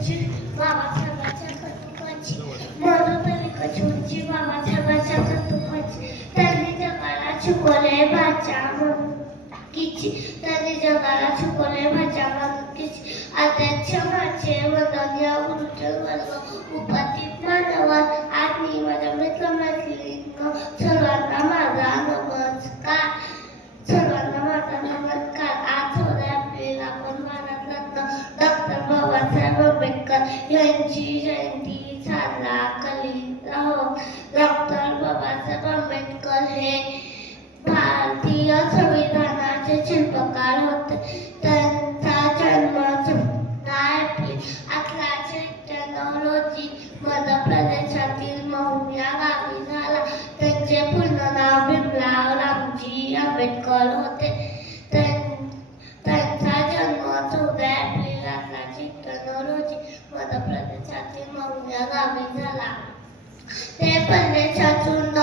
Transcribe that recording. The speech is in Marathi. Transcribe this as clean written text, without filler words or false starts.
उंची बाबासाहेबांच्या कौतुकाची, मनोबलिक उंची बाबासाहेबांच्या कौतुकाची. त्यांनी जगाला शिकवले भाषा माणुसकीची, त्यांनी जगाला शिकवले भाषा माणुसकीची. अध्यक्ष माझे वंदनीय गुरुवर्ग, उपस्थित मान्यवर आणि माझ्या मित्र-मैत्रिणींनो, सर्वांना माझा नमस्कार. सर्वांना माझा नमस्कार. आज 16 एप्रिल आपण भारतरत्न डॉक्टर बाबासाहेब आंबेडकर यांची जयंती साजरा करीत आहोत. डॉक्टर बाबासाहेब आंबेडकर हे भारतीय संविधानाचे शिल्पकार होते. त्यांचा जन्म 16 एप्रिल 1891 रोजी मध्य प्रदेशातील महू या गावी झाला. त्यांचे पूर्ण नाव भीमराव रामजी आंबेडकर होते. त्यांचा जन्म 14 एप्रिल 1891 रोजी मध्य प्रदेशातील महू या गावी झाला. ते परदेशातून